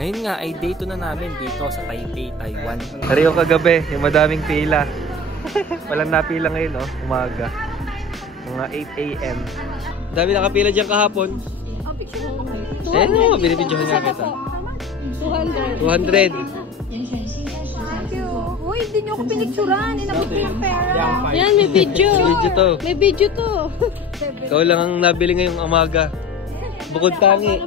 Ngayon nga ay day 2 na namin dito sa Taipei, Taiwan. Pero yung kagabi, yung madaming pila. Walang napila ngayon, oh, umaga. Mga 8 AM. Dami nakapila dyan kahapon. Eh, no, binibidyohan nga kita. 200. Uy, hindi nyo ako pinicturan. Inabot ko yung pera. Yan, may video. Video to. May video to. Ikaw lang ang nabili ngayong umaga. Bukod tangi.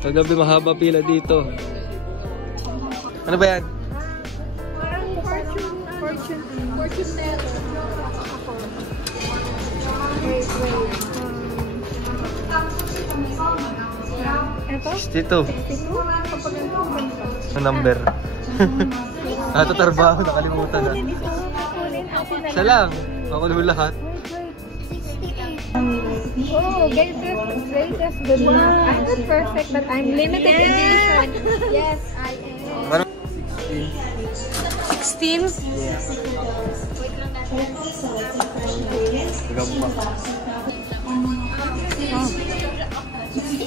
Kagabi mahaba pila dito. Ano ba yan? Parang fortune teller. Wait. Ito? 62. 62? Ang number. Natatarbaho, nakalimutan na. Isa lang. Ako naman lahat. Oh, greatest good luck. I'm not perfect, but I'm limited edition. Yes, I am. 16.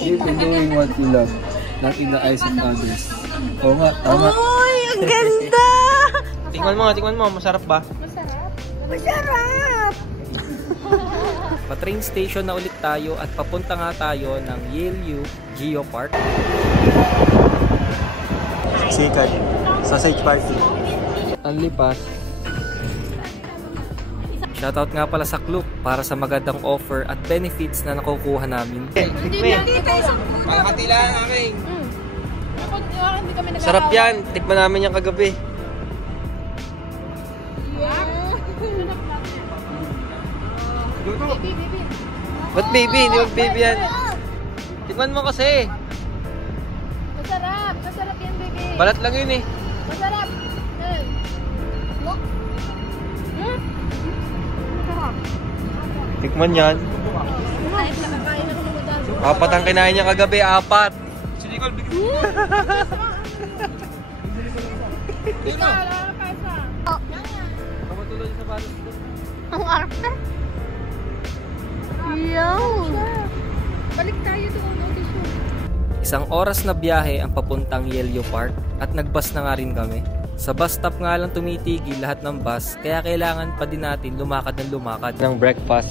You've been doing what you love, not in the eyes of others. Oo nga, tama. Uy, ang ganda! Tingnan mo, masarap ba? Masarap! Pa-train station na ulit tayo at papunta nga tayo ng Yale Geo Park. Sikat. Sausage party. Ang lipas. Shoutout nga pala sa Klook para sa magandang offer at benefits na nakukuha namin. Pakahati lang aking. Sarap yan. Tikman namin yan kagabi. Ba't baby? Hindi mag baby yan. Tikman mo kasi. Masarap. Masarap yan, baby. Balat lang yun eh. Masarap. Look. Masarap. Tikman yan. Kahit nakakain ako ng madami. Apat ang kinain niya kagabi. 4. Dito. Ang arte. Yo! Balik tayo doon. Isang oras na biyahe ang papuntang Yale Park at nagbus na nga rin kami. Sa bus stop nga lang tumitigil lahat ng bus kaya kailangan pa din natin lumakad ng lumakad. Ng breakfast.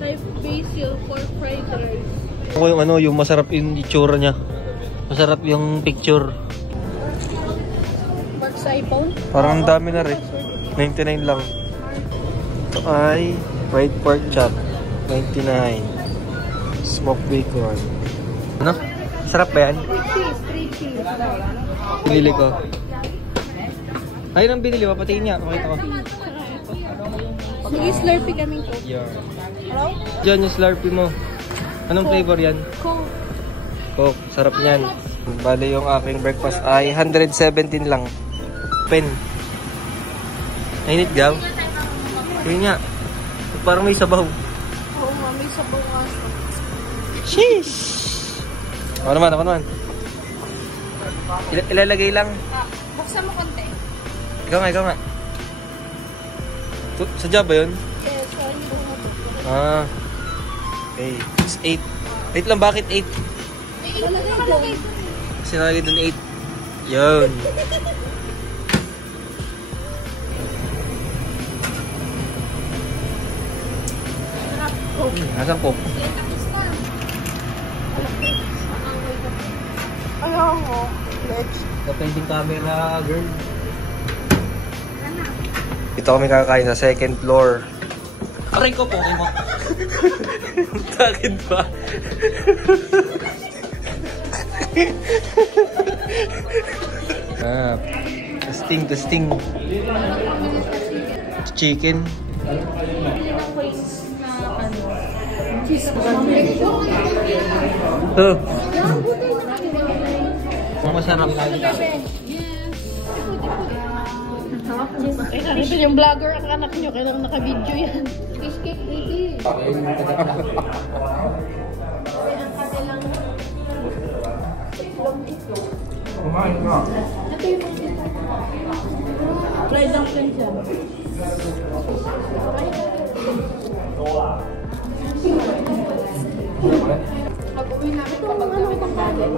Type basil for fried rice. Ako yung yung masarap yung itsura niya. Masarap yung picture. Pork sa iPhone? Parang ang dami na rin. 99 lang. Ito ay fried pork chop. 99. Smoked bacon. Ano? Sarap ba yan? 3 cheese. Binili ko. Ayun ang binili. Papatingin niya. Pakita ko. Nag-slurpee kami ko. Yeah. Hello? Diyan yung slurpee mo. Anong flavor yan? Coke. Coke. Sarap niyan. Bale yung aking breakfast ay 117 lang. Pen. Nainit daw. Yun nga. Parang may sabaw. Oo nga, may sabaw nga. Sheesh! Ako naman. Ilalagay lang. Buksan mo konti. Ikaw nga. Sadya ba yun? Yes, sorry po nga. Ah. Okay. It's 8. Wait lang, bakit 8? Nakalagay. Kasi nalagay dun 8. Yun. Nasaan po? Ayaw mo. Let's. Kapending camera, girl. Dito kami kakain sa second floor. Aray ko po, mo. Takid pa. Testing. Chicken. Oh. Masarap. Ito yung vlogger ang anak nyo. Kailangan naka-video yan. Cheesecake, baby. Kumain ka. Fried dumpling siya. Pag-uwi namin kapag kami ng bagay.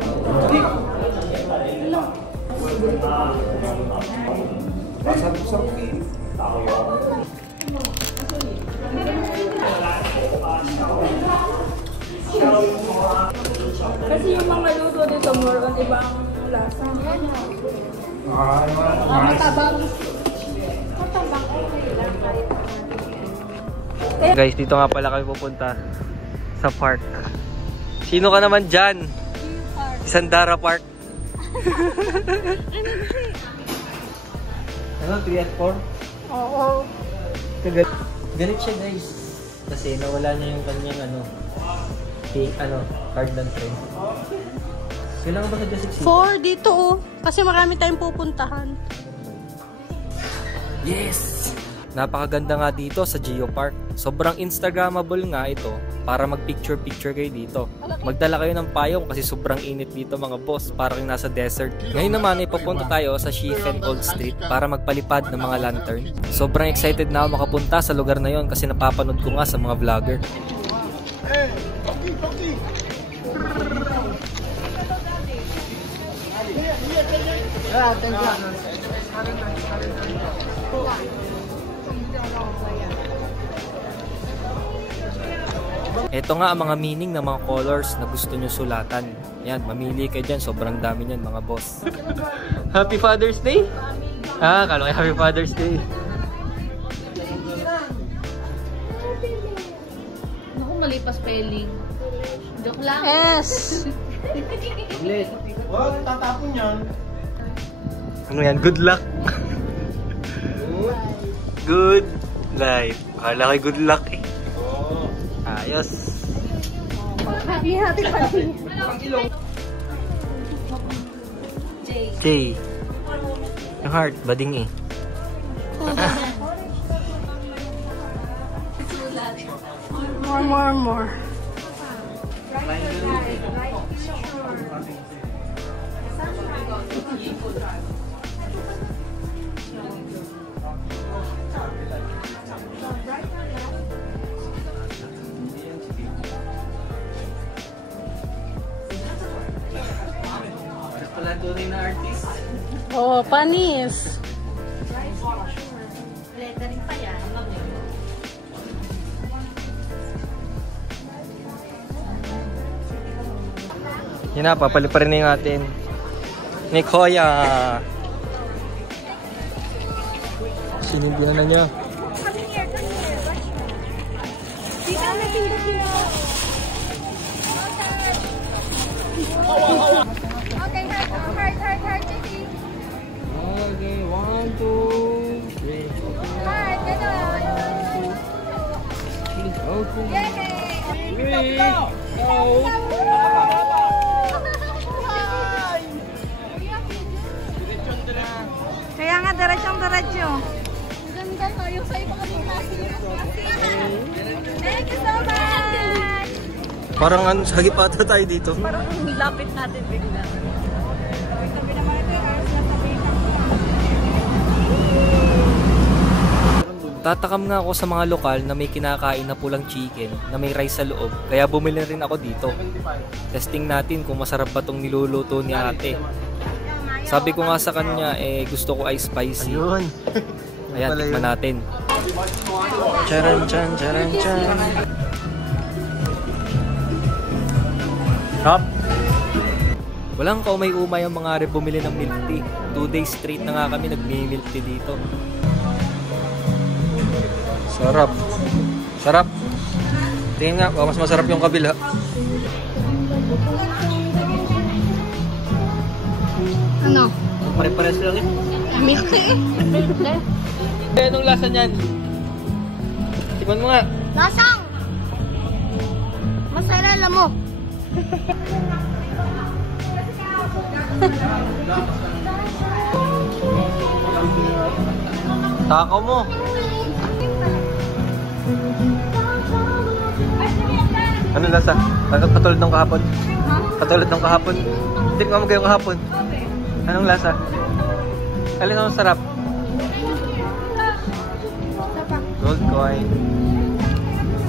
Kasi yung mga luto dito more on ibang lasa. Matabang. Okay lang kahit. Guys, dito nga pala kami pupunta sa park. Sino ka naman dyan? Sandara Park. Ano, 3 at 4? Oo. Galit siya guys. Kasi nawala niya yung kanyang card ng train. Kailangan ba nag-6? 4 dito oh. Kasi marami tayong pupuntahan. Yes! Napakaganda nga dito sa Geopark. Sobrang Instagrammable nga ito para mag-picture-picture kayo dito. Magdala kayo ng payong kasi sobrang init dito mga boss, parang nasa desert. Ngayon naman ay papunta tayo sa Schiefen Old Street para magpalipad ng mga lantern. Sobrang excited na ako makapunta sa lugar na yon kasi napapanood ko nga sa mga vlogger. Ito nga ang mga meaning ng mga colors na gusto nyo sulatan. Yan, mamili kayo dyan. Sobrang dami nyan mga boss. Happy Father's Day? Kala ko Happy Father's Day. Naku, mali pa spelling. Joke lang. Yes! Wag, tatapon yan. Ano yan? Good luck. Good life. Kala ko good luck eh. Ayos. Happy party. J. Yung heart, bading eh. More. Tunay na artist. Oh, panis. Lettering pa yan. Yun na, papaliparin na natin. Nick Hoya. Sinimbihan na niya. Okay, heart, Jackie. Okay, 1, 2, 3. Heart, gano'n. Yay! Kaya nga, diretso. Ganda to, yung sa'yo pa kasi Thank you so much! Parang sagipata tayo dito. Parang lapit natin bigla. Tatakam nga ako sa mga lokal na may kinakain na pulang chicken na may rice sa loob, kaya bumili rin ako dito. Testing natin kung masarap ba itong niluluto ni ate. Sabi ko nga sa kanya, gusto ko ay spicy. Ayun. Ayan, tikman natin. Charan. Hop. Walang kaumay-umay ang mga bumili ng milk tea. 2 days straight na nga kami nagmi-milk tea dito. Sarap. Tingin nga, mas masarap yung kabila. Ano? Pare-pares lang eh. Milk tea. Anong lasa niyan? Tikman mo nga. Lasang! Masarala mo. Takaw mo. Ano lasa? Katulad ng kahapon? Katulad ng kahapon? Tingnan mo kayo kahapon. Anong lasa? Alin ang sarap? Gold coin.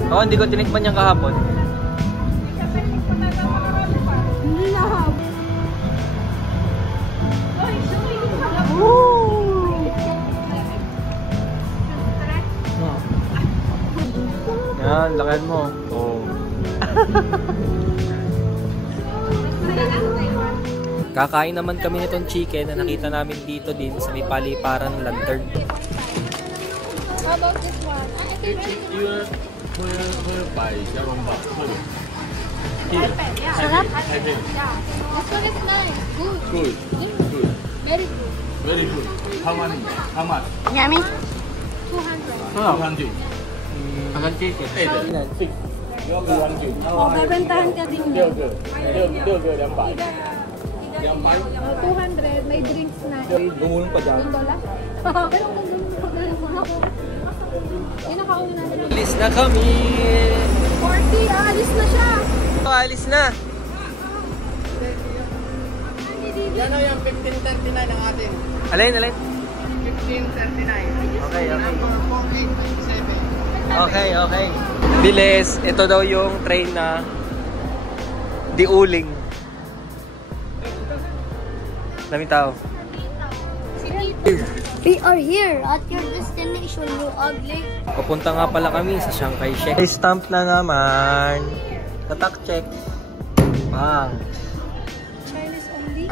Oo, hindi ko tinikman niyang kahapon. Tingnan mo. Oh. Kakain naman kami nitong chicken na nakita namin dito din sa may paliparan ng lantern. How about this one? Sarap? This one is nice. Good. Good. Very good. Very good. How much? Yummy. 200. Akan chicken. 6. Oh, bebentahan ka din niya. 200. 200, may drinks na. Gumulong pa dyan. $1? Pero kung yung nakauna natin. Alis na kami! 40, alis na siya. Alis na! Yan o yung 1539 ang atin. Alin? 1539. Okay. Number 4897. Okay. Bilis, ito daw yung train na Diuling. Daming tao. We are here at your destination, you ugly. Papunta nga pala kami sa Chiang Kai-shek. May stamp na naman. Tatak check. Bang. Chinese only.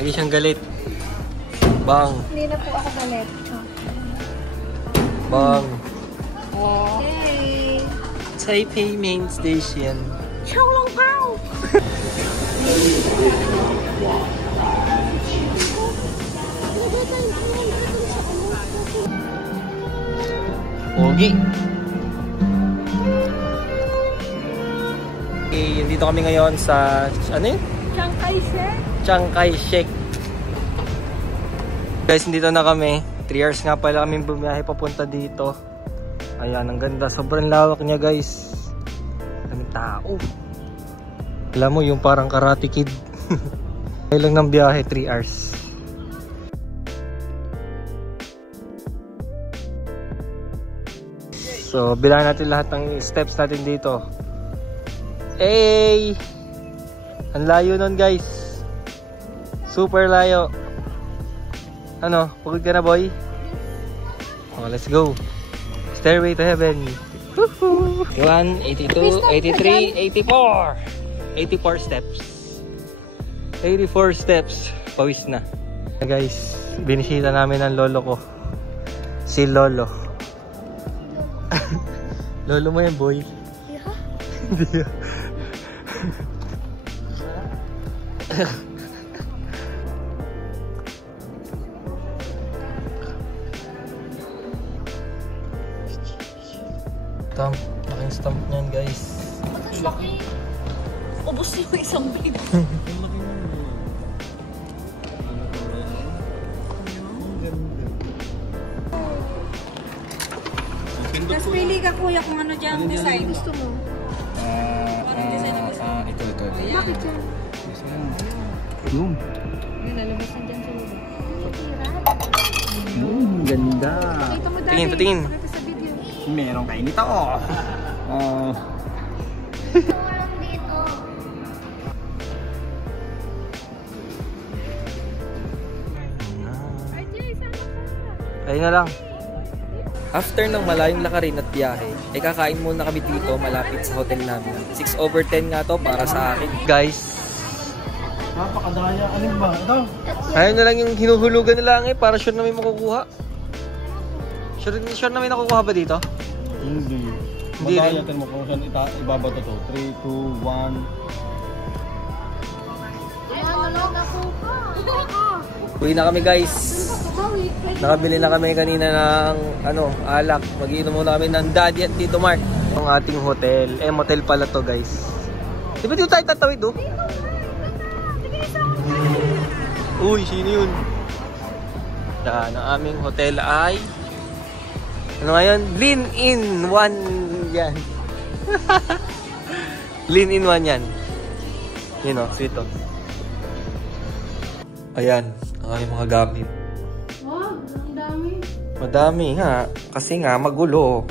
Lagi siyang galit. Bang. Hindi na po ako galit. Bang. Okay. Taipei Main Station. Chow Long Pao! Pogi. Okay, dito kami ngayon sa ano yun? Chiang Kai-shek. Chiang Kai-shek. Guys, dito na kami. 3 hours nga pala kami bumiyahe papunta dito. Ayan, ang ganda. Sobrang lawak niya, guys. Daming tao. Alam mo, yung parang Karate Kid. Kaya lang ng biyahe, 3 hours. So, bilangan natin lahat ng steps natin dito. Hey! Ang layo nun, guys. Super layo. Ano? Pagod ka na, boy? Oh, let's go. Stairway to heaven. Woohoo! 1, 82, 83, 84. 84 steps. 84 steps. Pawis na. Guys, binisita namin ang lolo ko. Si Lolo. Lolo mo yan, boy? Hindi. Stamp. Laking stamp niyan, guys. Laki. Ubus yung isang big. Tapos pili ka kuya kung ano dyan design gusto mo. Ito. Bakit yan? Yung. Yung lalabasan dyan sa loob. Ganda. Pakita mo dati. Tingin. Pakita sa video. Meron kayo nito. Oh. Ayun na lang. After ng malayong lakarin at biyahe, ay kakain muna kami dito malapit sa hotel namin. 6/10 nga to para sa akin. Guys, Napakadaya. Ano ba? Ito. ayun na lang yung hinuhulugan na lang para sure na may makukuha. Sure na may nakukuha ba dito? Hindi. Hindi rin. Magayatin mo kung saan ibabato to. 3, 2, 1. Uwi na kami, guys. Nakabili na kami kanina ng alak. Mag-iinom muna kami ng Daddy at Tito Mark. Ang ating hotel. Motel pala to, guys. Di ba dito tayo tatawid, oh? Uy, sino yun? Yan, ang aming hotel ay ano ngayon? Lean-in 1 yan. Lean-in 1 yan. Yun o, sweet o. Ayan, ang aming mga gamit. Wow, ang dami. Madami nga, kasi nga magulo.